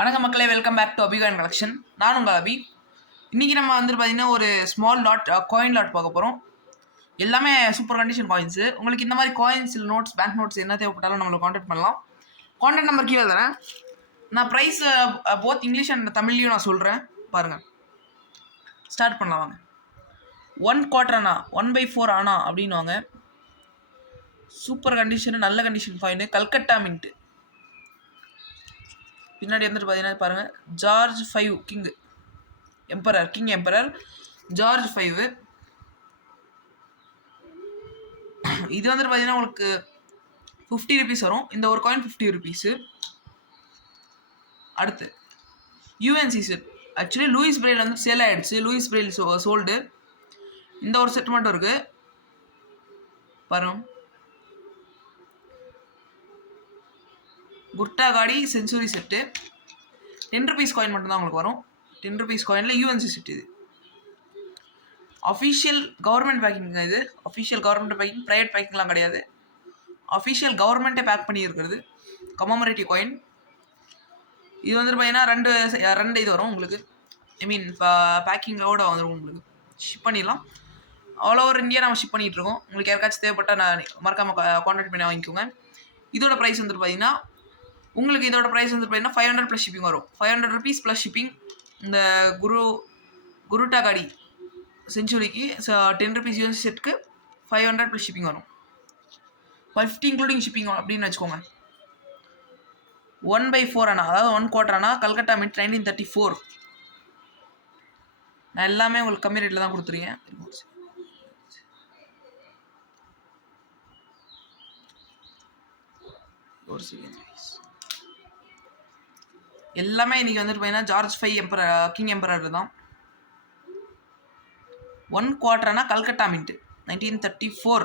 வணக்கம் மக்களே, welcome back to அபிகான் collection. நான் உங்கள் அபி. இன்றைக்கி நம்ம பார்த்தீங்கன்னா ஒரு ஸ்மால் லாட் காயின் லாட் பார்க்க போகிறோம். எல்லாமே சூப்பர் கண்டிஷன் காயின்ஸு. உங்களுக்கு இந்த மாதிரி காயின்ஸ் இல்லை நோட்ஸ், பேங்க் நோட்ஸ் என்ன தேவைப்பட்டாலும் நம்மளை காண்டாக்ட் பண்ணலாம். காண்டாக்ட் நம்பர் கீழே தரேன். நான் ப்ரைஸ் போத் இங்கிலீஷ் அண்ட் தமிழ்லையும் நான் சொல்கிறேன், பாருங்கள். ஸ்டார்ட் பண்ணலாம் வாங்க. 1/4 ஆனா 1/4 ஆனா அப்படின்வாங்க. சூப்பர் கண்டிஷனு, நல்ல கண்டிஷன் காயின். கல்கட்டா மின்ட்டு. பின்னாடி பார்த்தீங்கன்னா பாருங்கள், ஜார்ஜ் 5 கிங் எம்பரர் ஜார்ஜ் 5. இது பார்த்தீங்கன்னா உங்களுக்கு 50 rupees வரும். இந்த ஒரு காயின் 50 rupees. அடுத்து UNC set. Actually Louis Braille sale ஆகிடுச்சு. Louis Braille sold. இந்த ஒரு செட் மட்டும் இருக்குது பாருங்க. குர்டா காடி செஞ்சுரி செட்டு 10 rupees காயின் மட்டும்தான் உங்களுக்கு வரும். 10 rupees காயினில் யூஎன்சி செட். இது அஃபிஷியல் கவர்மெண்ட் பேக்கிங். இது அஃபிஷியல் கவர்மெண்ட் பேக்கிங், ப்ரைவேட் பேக்கிங்லாம் கிடையாது. அஃபிஷியல் கவர்மெண்ட்டே பேக் பண்ணி இருக்கிறது கமமரேட்டிவ் காயின். இது பார்த்தீங்கன்னா ரெண்டு இது வரும் உங்களுக்கு. இப்போ பேக்கிங்கோட வந்துடும் உங்களுக்கு. ஷிப் பண்ணிடலாம். ஆல் ஓவர் இந்தியா நம்ம ஷிப் பண்ணிகிட்ருக்கோம். உங்களுக்கு யாருக்காச்சும் தேவைப்பட்டால் நான் மறக்காமல் கான்டாக்ட் பண்ணி வாங்கிக்கோங்க. இதோட ப்ரைஸ் பார்த்தீங்கன்னா உங்களுக்கு இதோட ப்ரைஸ் பார்த்தீங்கன்னா 500 + ஷிப்பிங் வரும். 500 rupees + ஷிப்பிங். இந்த குருட்டா காடி செஞ்சுரிக்கு 10 rupees யூஎன்சி செட்டுக்கு 500 + ஷிப்பிங் வரும். 50 இன்க்ளூடிங் ஷிப்பிங் அப்படின்னு வச்சுக்கோங்க. 1/4 ஆனா, அதாவது 1/4 ஆனா கல்கட்டா மின்ட் 1934. நான் எல்லாமே உங்களுக்கு கம்மி ரேட்டில் தான் கொடுத்துருக்கேன். ஒரு செகண்ட். எல்லாமே இன்றைக்கி பார்த்தீங்கன்னா ஜார்ஜ் 5 கிங் எம்பரர் தான். 1/4 ஆனா கல்கட்டா மின்ட்டு 1934.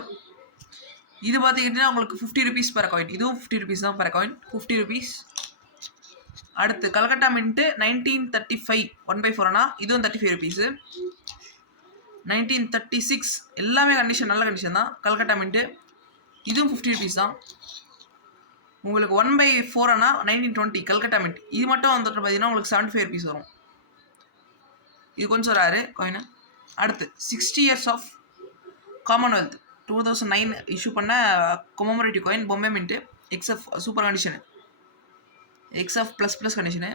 இது பார்த்துக்கிட்டிங்கன்னா உங்களுக்கு 50 rupees per காயின். இதுவும் 50 rupees தான் per காயின். 50 rupees. அடுத்து கல்கட்டா மின்ட்டு 1935 1/4 ஆனா இதுவும் 35 rupees. 1936 எல்லாமே கண்டிஷன், நல்ல கண்டிஷன் தான். கல்கட்டா மின்ட்டு இதுவும் 50 rupees தான். உங்களுக்கு 1/4 ஆனா 1920 கல்கட்டா மின்ட். இது மட்டும் பார்த்தீங்கன்னா உங்களுக்கு 75 rupees வரும். இது கொஞ்சம் ரேரு காயின். அடுத்து 60 years ஆஃப் காமன்வெல்த் 2009 இஷ்யூ பண்ண கொமமரேட்டிவ் காயின் பொம்மை mint. XF super condition. XF ++ condition.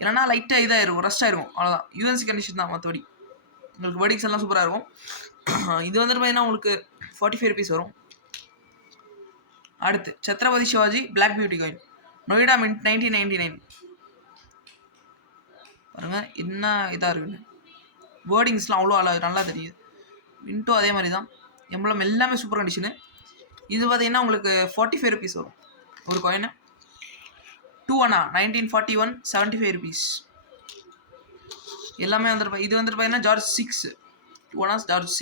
இல்லைனா லைட்டாக இதாக இருக்கும், ரஸ்ட் ஆகிருக்கும், அவ்வளோதான். யூஎன்சி கண்டிஷன் தான். மற்றபடி உங்களுக்கு வேர்டிங்ஸ் எல்லாம் சூப்பராக இருக்கும். இது பார்த்தீங்கன்னா உங்களுக்கு 45 rupees வரும். அடுத்து Chhatrapati Shivaji black beauty coin Noida mint 1999. பாருங்கள் என்ன இதாக இருக்குன்னு. வேர்டிங்ஸ்லாம் அவ்வளோ நல்லா தெரியுது. மின்ட்டும் அதே மாதிரி தான். எம்பளம் எல்லாமே சூப்பர் கண்டிஷனு. இது பார்த்தீங்கன்னா உங்களுக்கு 45 rupees வரும் ஒரு காயினு. 2 ஆனா 1941 75 rupees. எல்லாமே இது பார்த்தீங்கன்னா ஜார்ஜ் 6 2 ஆனா ஜார்ஜ்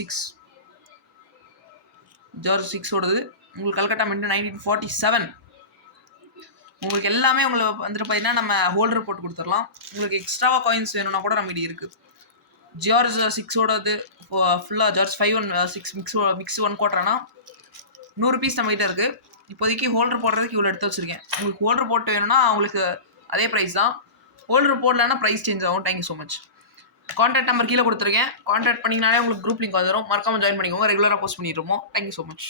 6ஓடது. உங்களுக்கு கல்கட்டா மின்ட்டு 1947. உங்களுக்கு எல்லாமே உங்களுக்கு பார்த்தீங்கன்னா நம்ம ஹோல்டர் போட்டு கொடுத்துடலாம். உங்களுக்கு எக்ஸ்ட்ராவாக காயின்ஸ் வேணும்னா கூட நம்ம இது இருக்குது. ஜார்ஜ் 6ஓடது ஃபுல்லாக ஜார்ஜ் 5 மிக்ஸ் 1/4 ஆனா 100 rupees நம்மகிட்ட இருக்குது. இப்போதைக்கு ஹோல்டர் போடுறதுக்கு இவ்வளோ எடுத்து வச்சுருக்கேன். உங்களுக்கு ஹோல்டர் போட்டு வேணும்னா அவங்களுக்கு அதே ப்ரைஸ் தான். ஹோல்டர் போடலன்னா ப்ரைஸ் சேஞ்ச் ஆகும். Thank you so much. Contact number கீழே கொடுத்துருக்கேன். கான்டாக்ட் பண்ணிங்கனாலே உங்களுக்கு குரூப் லிங்க் வந்துடும். மறக்காமல் ஜாயின் பண்ணிக்கோங்க. ரெகுலராக போஸ்ட் பண்ணிடுவோம். Thank you so much.